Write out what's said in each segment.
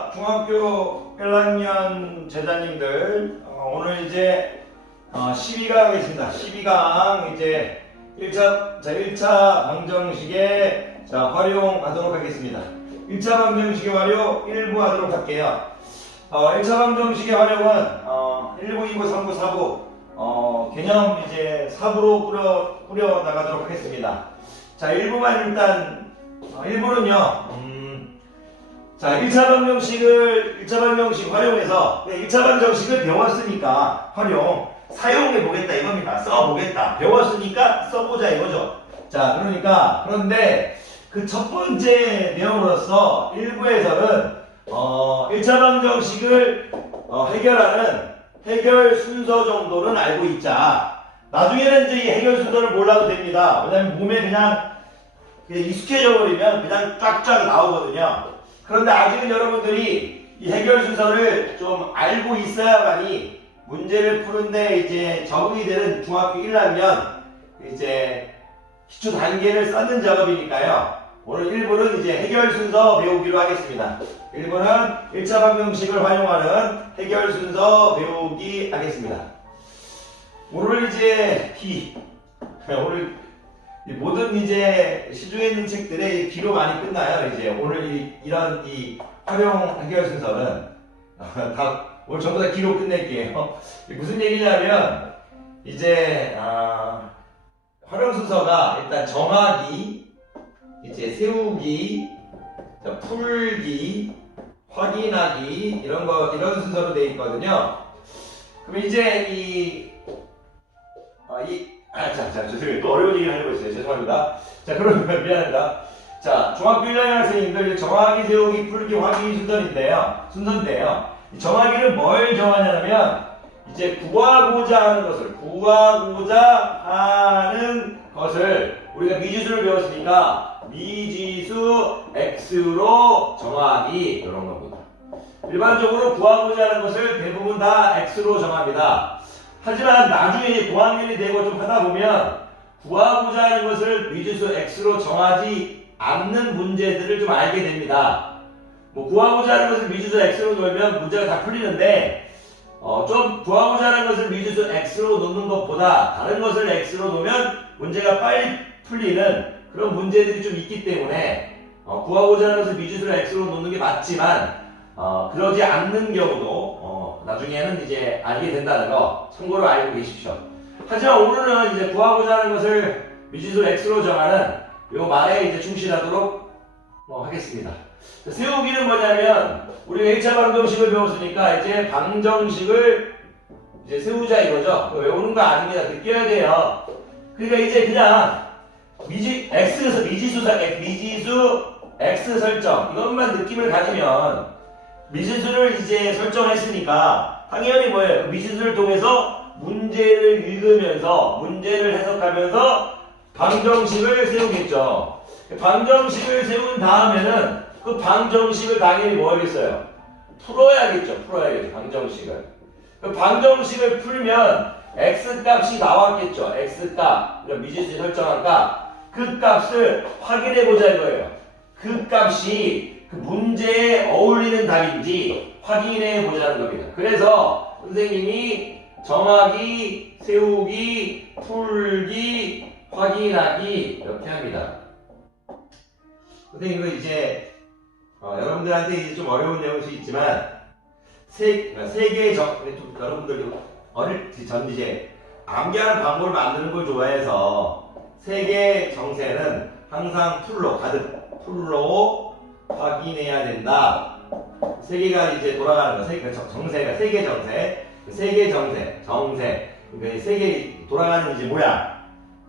자, 중학교 1학년 제자님들, 오늘 이제 12강 하겠습니다. 12강 이제 1차 방정식에 활용하도록 하겠습니다. 1차 방정식의 활용 1부 하도록 할게요. 1차 방정식의 활용은 1부, 2부, 3부, 4부 개념 이제 4부로 꾸려 나가도록 하겠습니다. 자, 1부만 일단 1부는요. 자, 1차 방정식 활용해서 1차 방정식을 배웠으니까 사용해 보겠다 이겁니다. 써보겠다. 배웠으니까 써보자 이거죠. 자, 그런데 그 첫 번째 내용으로서 1부에서는 1차 방정식을 해결하는 해결 순서 정도는 알고 있자. 나중에는 이제 이 해결 순서를 몰라도 됩니다. 왜냐면 몸에 그냥 익숙해져 버리면 그냥 쫙쫙 나오거든요. 그런데 아직은 여러분들이 이 해결 순서를 좀 알고 있어야만이 문제를 푸는데 이제 적응이 되는 중학교 1학년 이제 기초 단계를 쌓는 작업이니까요. 오늘 1부는 이제 해결 순서 배우기로 하겠습니다. 1부는 1차 방정식을 활용하는 해결 순서 배우기 하겠습니다. 오늘 이제 오늘 모든 이제 시중에 있는 책들의 기로 많이 끝나요. 이제 오늘 이런 활용 해결 순서는 다 오늘 전부 다 기로 끝낼게요. 무슨 얘기냐면 이제 활용 순서가 일단 정하기, 이제 세우기, 풀기, 확인하기 이런 순서로 되어 있거든요. 그럼 이제 죄송해요. 또 어려운 얘기를 하려고 했어요. 죄송합니다. 자, 그러면 미안합니다. 자, 중학교 1학년 학생님들 정하기, 세우기, 풀기, 확인 순서인데요. 정하기는 뭘 정하냐면 이제 구하고자 하는 것을 우리가 미지수를 배웠으니까 미지수 x로 정하기 이런 겁니다. 일반적으로 구하고자 하는 것을 대부분 다 x로 정합니다. 하지만 나중에 고학년이 되고 좀 하다 보면 구하고자 하는 것을 미지수 x로 정하지 않는 문제들을 좀 알게 됩니다. 구하고자 하는 것을 미지수 x로 놓으면 문제가 다 풀리는데 좀 구하고자 하는 것을 미지수 x로 놓는 것보다 다른 것을 x로 놓으면 문제가 빨리 풀리는 그런 문제들이 좀 있기 때문에 구하고자 하는 것을 미지수를 x로 놓는 게 맞지만 그러지 않는 경우도 나중에는 이제 알게 된다는 거 참고로 알고 계십시오. 하지만 오늘은 이제 구하고자 하는 것을 미지수 x로 정하는 요 말에 이제 충실하도록 하겠습니다. 세우기는 뭐냐면 우리가 1차 방정식을 배웠으니까 이제 방정식을 이제 세우자 이거죠. 외우는 거 아닙니다. 느껴야 돼요. 그러니까 이제 그냥 미지수 x 설정 이것만 느낌을 가지면 미지수를 이제 설정했으니까 당연히 뭐예요? 미지수를 통해서 문제를 읽으면서 문제를 해석하면서 방정식을 세우겠죠. 방정식을 세운 다음에는 그 방정식을 당연히 뭐 하겠어요? 풀어야겠죠. 방정식을. 그 방정식을 풀면 x값이 나왔겠죠. x값, 미지수에 설정한 값. 그 값을 확인해 보자 이거예요. 그 값이 그 문제에 어울리는 답인지 확인해 보자는 겁니다. 그래서 선생님이 정하기, 세우기, 풀기, 확인하기 이렇게 합니다. 선생님 이거 이제 여러분들한테 이제 좀 어려운 내용일 수 있지만 여러분들이 어릴 전 이제 암기하는 방법을 만드는 걸 좋아해서 세계 정세는 항상 풀로 확인해야 된다. 세계가 이제 돌아가는 거, 세계 정세. 그러니까 세계 돌아가는 이제 모양.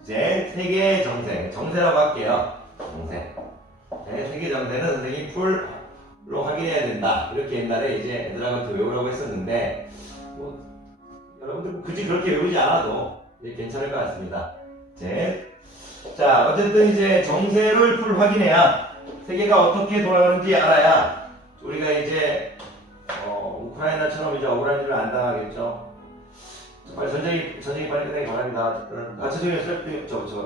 이제 세계 정세라고 할게요. 정세. 네, 세계 정세는 선생님 풀로 확인해야 된다. 이렇게 옛날에 이제 애들하고 외우라고 했었는데, 여러분들 굳이 그렇게 외우지 않아도 괜찮을 것 같습니다. 자, 어쨌든 이제 정세를 풀 확인해야 세계가 어떻게 돌아가는지 알아야 우리가 이제 우크라이나처럼 이제 억울한 일을 안 당하겠죠. 빨리 전쟁이 빨리 끝나기 바랍니다. 죄송해요.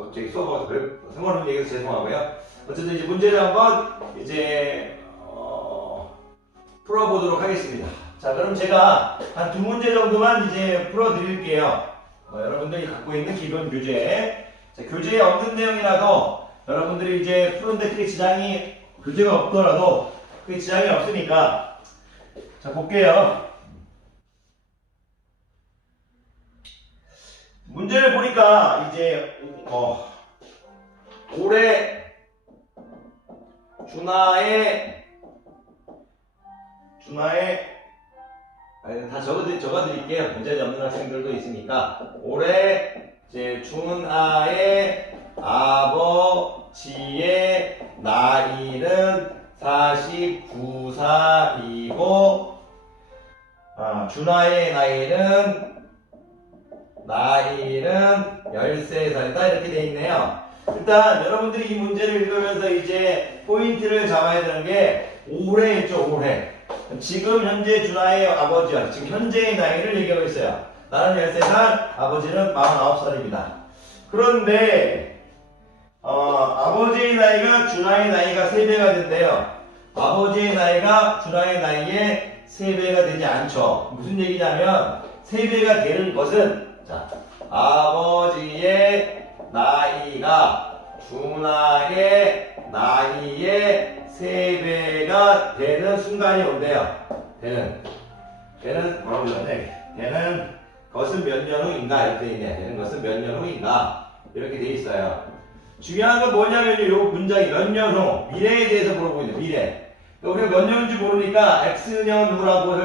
갑자기 수업하고 상관없는 얘기해서 죄송하고요. 어쨌든 이제 문제를 한번 이제 풀어보도록 하겠습니다. 자, 그럼 제가 한 2문제 정도만 이제 풀어드릴게요. 여러분들이 갖고 있는 기본 교재. 자, 교재에 없는 내용이라도 여러분들이 이제 푸는데 크게 지장이, 교재가 없더라도 크게 지장이 없으니까. 자, 볼게요. 문제를 보니까 이제 올해 준하의 다 적어드릴게요. 문제 없는 학생들도 있으니까. 올해 이제 준하의 아버지의 나이는 49살이고, 준하의 나이는 13살이다. 이렇게 돼 있네요. 일단 여러분들이 이 문제를 읽으면서 이제 포인트를 잡아야 되는 게 올해죠. 올해. 지금 현재 준하의 아버지와 지금 현재의 나이를 얘기하고 있어요. 나는 13살, 아버지는 49살입니다. 그런데 아버지의 나이가 준하의 나이가 3배가 된대요. 아버지의 나이가 준하의 나이의 3배가 되지 않죠. 무슨 얘기냐면 3배가 되는 것은, 자, 아버지의 나이가 준하의 나이의 3배가 되는 순간이 온대요. 되는 뭐라고 그러네. 되는 것은 몇 년 후인가 이렇게 돼 있네. 되는 것은 몇 년 후인가 이렇게 돼 있어요. 중요한 건 뭐냐면요, 요 문장이 몇 년 후, 미래에 대해서 물어보고 있는 미래. 우리가 몇 년인지 모르니까 X년 후라고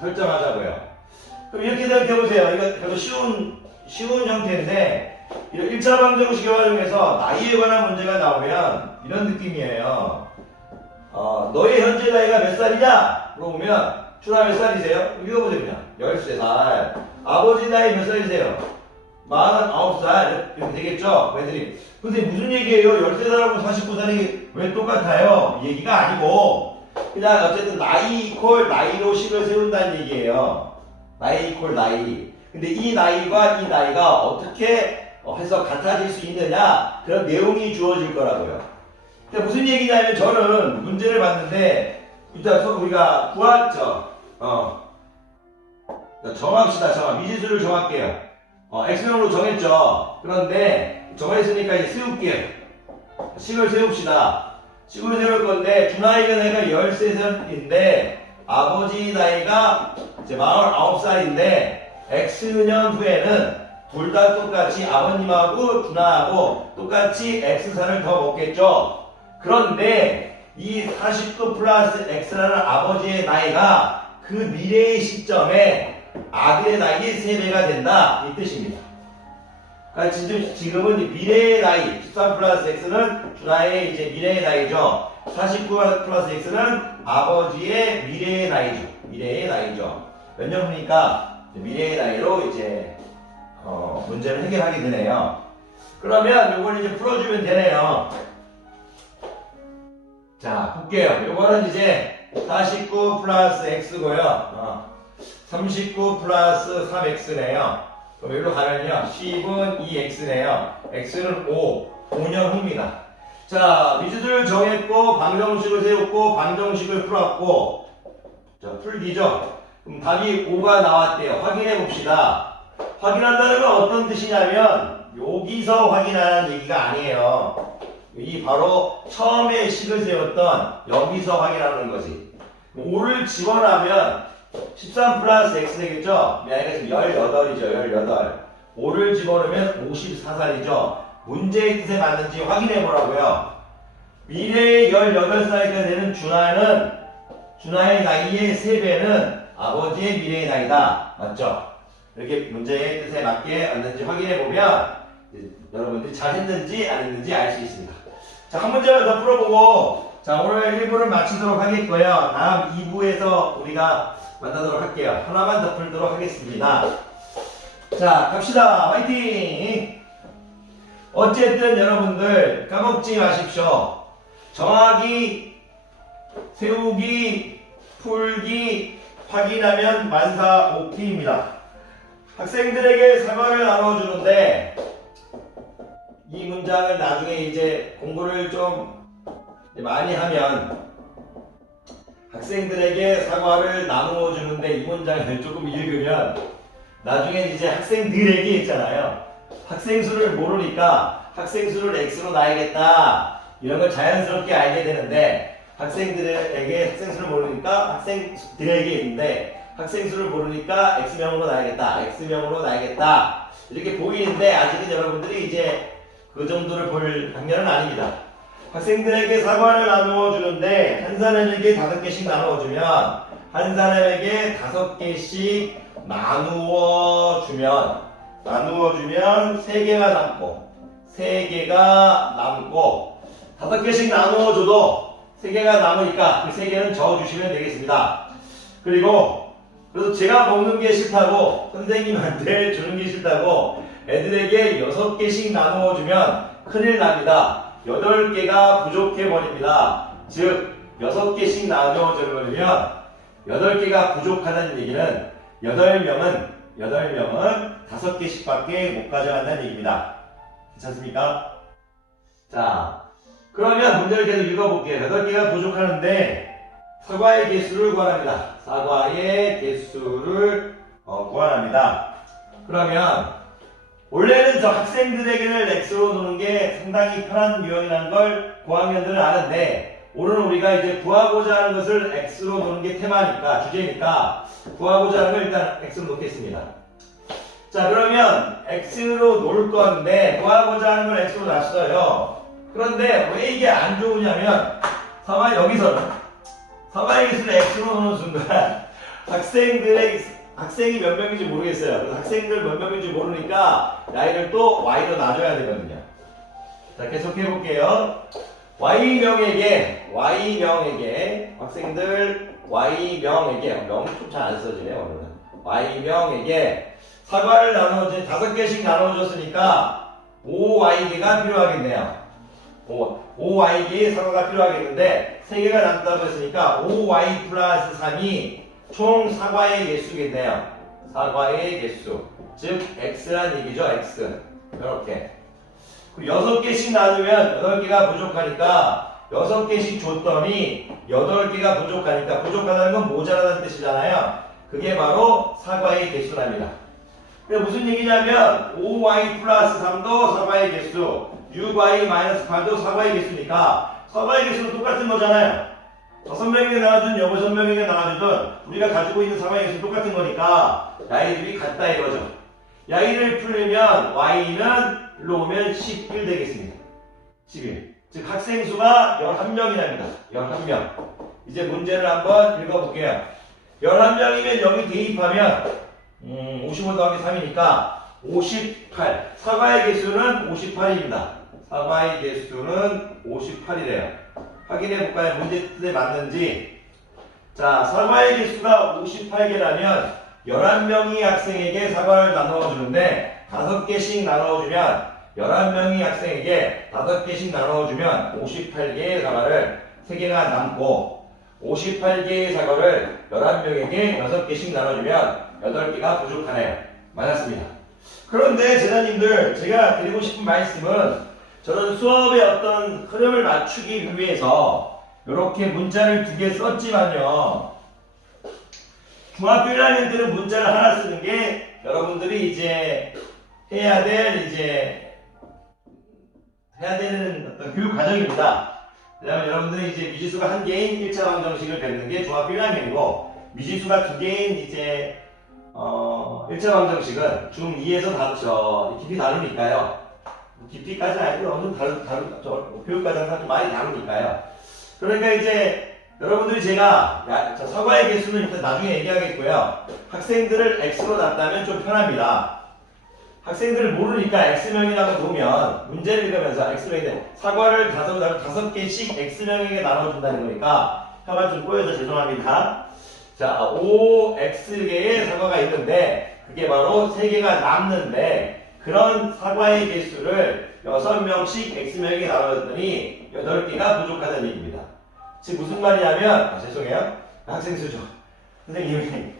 설정하자고요. 그럼 이렇게 생각해보세요. 이거 별로 쉬운 형태인데, 1차 방정식을 활용해서 나이에 관한 문제가 나오면 이런 느낌이에요. 너의 현재 나이가 몇 살이냐? 물어보면 준하 몇 살이세요? 읽어보세요. 그냥 13살. 아버지 나이 몇 살이세요? 49살. 이렇게 되겠죠? 애들이. 근데 무슨 얘기예요? 13살하고 49살이 왜 똑같아요? 이 얘기가 아니고, 그냥 어쨌든 나이 이퀄 나이로 식을 세운다는 얘기예요. 나이 이퀄 나이. 근데 이 나이와 이 나이가 어떻게 해서 같아질 수 있느냐, 그런 내용이 주어질 거라고요. 그러니까 무슨 얘기냐면, 저는 문제를 봤는데 일단 우리가 정합시다. 미지수를 정할게요. X명으로 정했죠. 그런데 정했으니까 이제 세울게요. 식을 세웁시다. 식을 세울 건데, 준하의 나이가 13살인데 아버지 나이가 이제 49살인데 X년 후에는 둘 다 똑같이 아버님하고 준하하고 똑같이 X살을 더 먹겠죠. 그런데 이 49 플러스 X라는 아버지의 나이가 그 미래의 시점에 아들의 나이의 3배가 된다, 이 뜻입니다. 그러니까 지금은 미래의 나이 13 플러스 X는 준하의 이제 미래의 나이죠. 49 플러스 X는 아버지의 미래의 나이죠. 미래의 나이죠. 몇 년 후니까 미래의 나이로 이제 문제를 해결하게 되네요. 그러면 요걸 이제 풀어주면 되네요. 자, 볼게요. 요거는 이제 49 플러스 X고요. 39 플러스 3X네요. 그럼 여기로 가면요, 10은 2X네요. X는 5년 후입니다. 자, 미지수를 정했고, 방정식을 세웠고, 방정식을 풀었고, 자, 풀기죠. 그럼 답이 5가 나왔대요. 확인해 봅시다. 확인한다는 건 어떤 뜻이냐면, 여기서 확인하는 얘기가 아니에요. 이 바로 처음에 식을 세웠던 여기서 확인하는 거지. 5를 집어넣으면 13 플러스 X 되겠죠? 나이가 지금 18이죠. 18. 5를 집어넣으면 54살이죠. 문제의 뜻에 맞는지 확인해 보라고요. 미래의 18살이 되는 준하의 나이의 3배는 아버지의 미래의 나이다. 맞죠? 이렇게 문제의 뜻에 맞게 맞는지 확인해 보면 여러분들이 잘했는지 안 했는지 알 수 있습니다. 자, 한 문제만 더 풀어보고, 자, 오늘 1부를 마치도록 하겠고요. 다음 2부에서 우리가 만나도록 할게요. 하나만 더 풀도록 하겠습니다. 자, 갑시다. 화이팅! 어쨌든 여러분들 까먹지 마십시오. 정하기, 세우기, 풀기, 확인하면 만사 오키입니다. 학생들에게 사과를 나눠주는데, 이 문장을 나중에 이제 공부를 좀 많이 하면 학생들에게 사과를 나누어 주는데 이 문장을 조금 읽으면 나중에 이제 학생들에게 있잖아요. 학생 수를 모르니까 학생 수를 x로 놔야겠다. 이런 걸 자연스럽게 알게 되는데 학생들에게 학생 수를 모르니까 학생들에게 있는데 학생 수를 모르니까 x명으로 놔야겠다. x명으로 놔야겠다. 이렇게 보이는데 아직은 여러분들이 이제 그 정도를 볼 학년은 아닙니다. 학생들에게 사과를 나누어 주는데 한 사람에게 5개씩 나누어 주면 한 사람에게 5개씩 나누어 주면 3개가 남고 5개씩 나누어 줘도 3개가 남으니까 그 3개는 저어 주시면 되겠습니다. 그래서 제가 먹는 게 싫다고 선생님한테 주는 게 싫다고 애들에게 6개씩 나누어 주면 큰일 납니다. 8개가 부족해 버립니다. 즉 6개씩 나누어 주면 8개가 부족하다는 얘기는 8명은 5개씩밖에 못 가져간다는 얘기입니다. 괜찮습니까? 자, 그러면 문제를 계속 읽어볼게요. 8개가 부족하는데 사과의 개수를 구하랍니다. 사과의 개수를 구하랍니다. 그러면 원래는 저 학생들에게는 x로 두는 게 상당히 편한 유형이라는 걸 고학년들은 아는데 오늘은 우리가 이제 구하고자 하는 것을 x로 두는 게 테마니까 주제니까 구하고자 하는 걸 일단 x로 놓겠습니다. 자, 그러면 x로 놓을 건데 구하고자 하는 걸 x로 놨어요. 그런데 왜 이게 안 좋으냐면 여기서는 사과의 개수를 x로 놓는 순간 학생이 몇 명인지 모르겠어요. 그래서 학생들 몇 명인지 모르니까 y를 또 y로 놔줘야 되거든요. 자, 계속 해볼게요. y명에게 학생들 y명에게 명이 좀 잘 안 써지네요. 오늘은 y명에게 사과를 나눠줘 5개씩 나눠줬으니까 5y개가 필요하겠네요. 5y개의 사과가 필요하겠는데 3개가 남다고 했으니까 5y 플러스 3이 총 사과의 개수겠네요. 사과의 개수. 즉 x란 얘기죠. x. 이렇게. 6개씩 나누면 8개가 부족하니까 6개씩 줬더니 8개가 부족하니까 부족하다는 건 모자라다는 뜻이잖아요. 그게 바로 사과의 개수랍니다. 무슨 얘기냐면 5y 플러스 3도 사과의 개수 6y 마이너스 8도 사과의 개수니까 사과의 개수는 똑같은 거잖아요. 5명에게 나눠주든 6명에게 나눠주든 우리가 가지고 있는 사과의 개수는 똑같은 거니까 y들이 같다 이거죠. y를 풀면 y는 일로 오면 11 되겠습니다. 11. 즉 학생 수가 11명이랍니다. 11명. 이제 문제를 한번 읽어볼게요. 11명이면 여기 대입하면 55 더하기 3이니까 58. 사과의 개수는 58입니다. 사과의 개수는 58이래요. 확인해볼까요? 문제 뜻에 맞는지. 자, 사과의 개수가 58개라면 11명이 학생에게 사과를 나눠주는데 5개씩 나눠주면 11명이 학생에게 5개씩 나눠주면 58개의 사과를 3개가 남고 58개의 사과를 11명에게 6개씩 나눠주면 8개가 부족하네요. 맞았습니다. 그런데 제자님들 제가 드리고 싶은 말씀은 저는 수업의 어떤 흐름을 맞추기 위해서 이렇게 문자를 2개 썼지만요. 중학교 1학년 때는 문자를 하나 쓰는 게 여러분들이 이제 해야 되는 어떤 교육 과정입니다. 왜냐하면 여러분들이 이제 미지수가 1개인 1차 방정식을 배우는 게 중학교 1학년이고 미지수가 2개인 이제 1차 방정식은 중2에서 깊이 다루니까요. 깊이까지는 아니고 어느 정도 교육 과정상 좀 많이 다루니까요. 그러니까 이제 여러분들이 제가 사과의 개수는 일단 나중에 얘기하겠고요. 학생들을 x로 놨다면 좀 편합니다. 학생들을 모르니까 x명이라고 놓으면 문제를 읽으면서 x명인데 사과를 5개씩 x명에게 나눠준다는 거니까 혀가 좀 꼬여서 죄송합니다. 자, 5x개의 사과가 있는데 그게 바로 3개가 남는데 그런 사과의 개수를 6명씩 x명에게 나눠줬더니 8개가 부족하다는 얘기입니다. 즉 무슨 말이냐면 죄송해요. 학생 수죠. 선생님이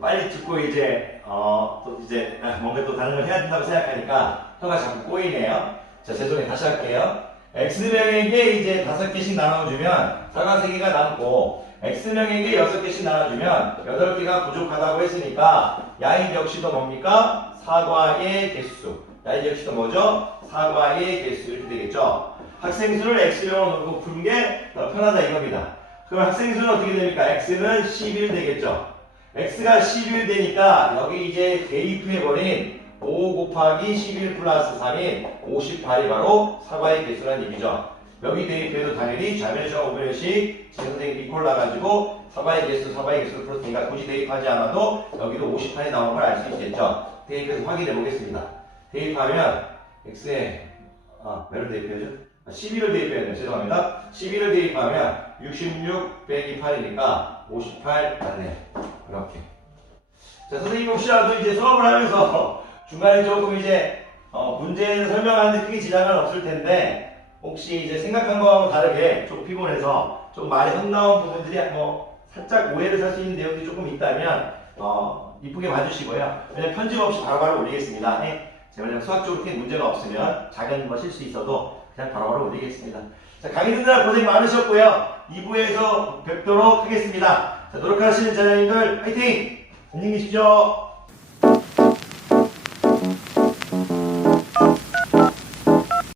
빨리 듣고 이제 또 이제 뭔가 또 다른 걸 해야 된다고 생각하니까 혀가 자꾸 꼬이네요. 자, 죄송해요. 다시 할게요. x명에게 이제 5개씩 나눠주면 사과 3개가 남고 x명에게 6개씩 나눠주면 8개가 부족하다고 했으니까 야인 역시도 뭡니까? 사과의 개수. 야인 역시도 뭐죠? 사과의 개수 이렇게 되겠죠. 학생 수를 x명으로 놓고 푸는 게 더 편하다 이겁니다. 그럼 학생 수는 어떻게 됩니까? x는 11 되겠죠. x가 11 되니까 여기 이제 대입해버린 5 곱하기 11 플러스 3인 58이 바로 사과의 개수라는 얘기죠. 여기 대입해도 당연히 좌변식, 우변식 선생님이 이퀄 나가지고 사과의 개수를 풀었으니까 굳이 대입하지 않아도 여기도 58이 나오는 걸 알 수 있겠죠. 대입해서 확인해 보겠습니다. 대입하면 x에 몇을 대입해야죠? 11을 대입해야 돼요. 죄송합니다. 11을 대입하면 66 빼기 8이니까 58 맞네요. 이렇게. 자, 선생님 혹시라도 이제 수업을 하면서 중간에 조금 이제 문제를 설명하는데 크게 지장은 없을 텐데 혹시 이제 생각한 거하고 다르게 좀 피곤해서 좀 말이 헛나온 부분들이 뭐 살짝 오해를 살 수 있는 내용들이 조금 있다면 이쁘게 봐주시고요. 왜냐면 편집 없이 바로바로 올리겠습니다. 제가 수학적으로 크게 문제가 없으면 작은 거 실수 있어도 그냥 바로바로 올리겠습니다. 자, 강의 듣느라 고생 많으셨고요. 2부에서 뵙도록 하겠습니다. 자, 노력하시는 자녀님들 화이팅! 안녕히 계십시오.